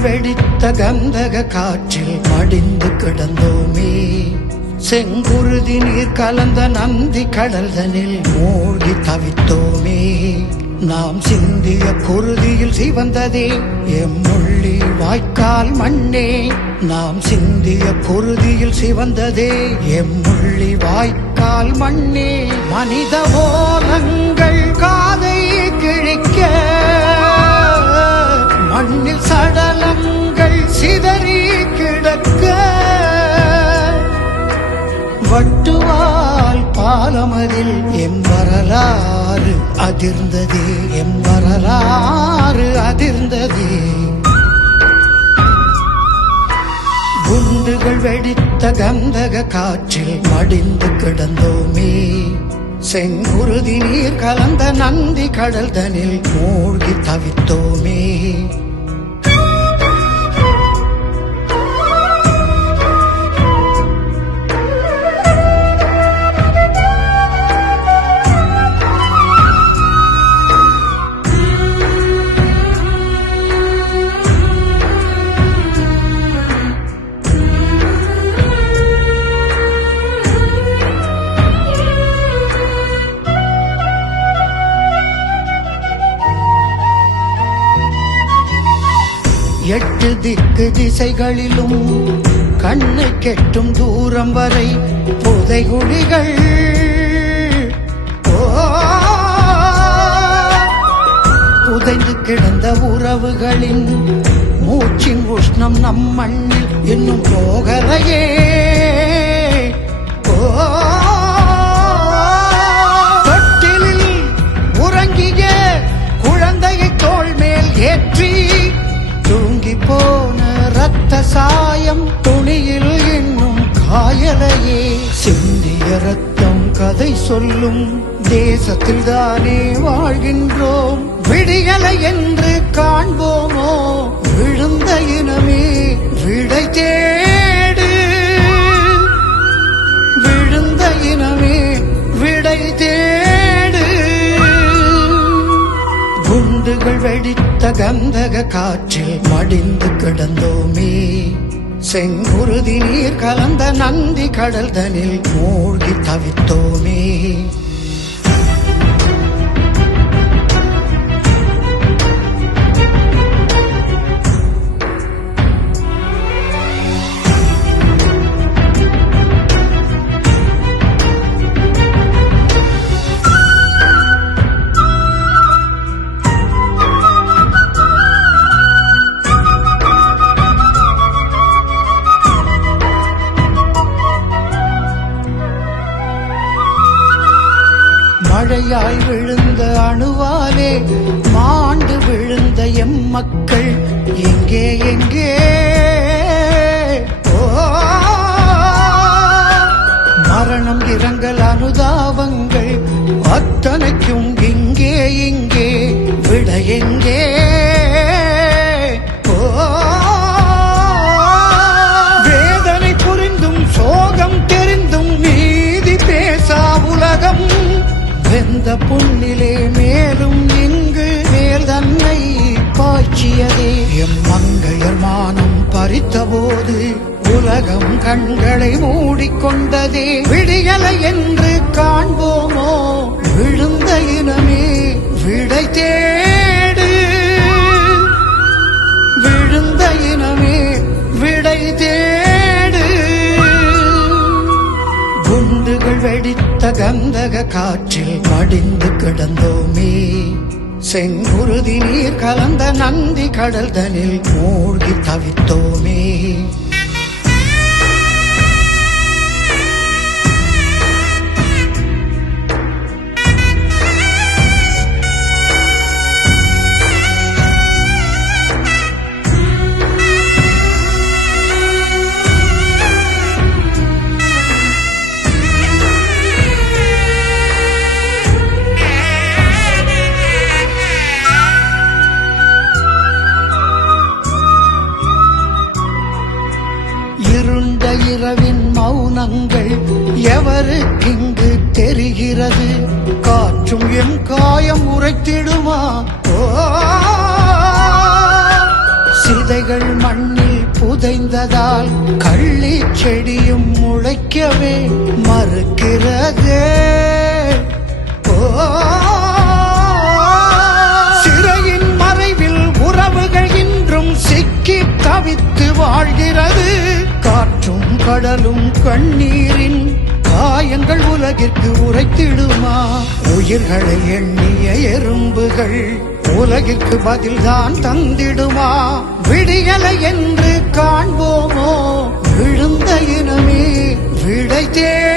வெடித்த கந்தக காற்றில் மடிந்து கிடந்தோமே. செங்குருதி நீர் கலந்த நந்தி கடல்தனில் மூழ்கி தவித்தோமே. நாம் சிந்திய குருதியில் சிவந்ததே எம்முள்ளி வாய்க்கால் மண்ணே. நாம் சிந்திய குருதியில் சிவந்ததே எம்முள்ளி வாய்க்கால் மண்ணே. மனித ஓலங்கள் பாலமதில் எம் வரலாறு அதிர்ந்ததே எம் வரலாறு அதிர்ந்ததே. குண்டுகள் வெடித்த கந்தக காற்றில் மடிந்து கிடந்தோமே. செங்குருதி நீர் கலந்த நந்தி கடல் தனில் மூழ்கி தவித்தோமே. எட்டு திக்கு திசைகளிலும் கண்ணை கெட்டும் தூரம் வரை புதைகுழிகள். புதைந்து கிடந்த உறவுகளின் மூச்சின் உஷ்ணம் நம் மண்ணில் இன்னும் போகலையே. ரத்தம் கதை சொல்லும் தேசத்தில் தானே வாழ்கின்றோம். விடியலை என்று காண்போமோ? விழுந்த இனமே விடை தேடு. விழுந்த இனமே விடை தேடு. குண்டுகள் வெடித்த கந்தக காற்றில் மடிந்து கிடந்தோம். செங்குருதி நீர் கலந்த நந்தி கடல் தனில் மூழ்கி தவித்தோமே. மழையாய் விழுந்த அணுவாலே மாண்டு விழுந்த எம் மக்கள் எங்கே எங்கே? மரணம் இரங்கல் அனுதாபங்கள் அத்தனைக்கும் வெந்த புண்ணிலே மேலும் இங்கு மேல் தன்னை பாய்ச்சியதே. எம் மங்கையர் மானம் பறித்தபோது உலகம் கண்களை மூடிக்கொண்டதே. விடியலை என்று காண்போமோ? விழுந்த இனமே விடை தேடு. விழுந்த இனமே விடை தேடு. குண்டுகள் வெடித்த கந்தக காற்றில் மடிந்து கிடந்தோமே. செங்குருதி நீர் கலந்த நந்தி கடல் தனில் மூழ்கி தவித்தோமே. தெரிகிறது காற்றும் எம் காயம் உரைத்திடுமா? சிதைகள் மண்ணில் புதைந்ததால் கள்ளி செடியும் முளைக்கவே மறுக்கிறதே. சிறையின் மறைவில் உறவுகள் இன்றும் சிக்கி தவித்து வாழ்கிறது. காற்றும் கடலும் கண்ணீரின் காயங்கள் உலகிற்கு உரைத்திடுமா? உயிர்களை எண்ணிய எறும்புகள் உலகிற்கு பதில்தான் தந்திடுமா? விடியலை என்று காண்போமோ? விழுந்த இனமே விடை தேடும்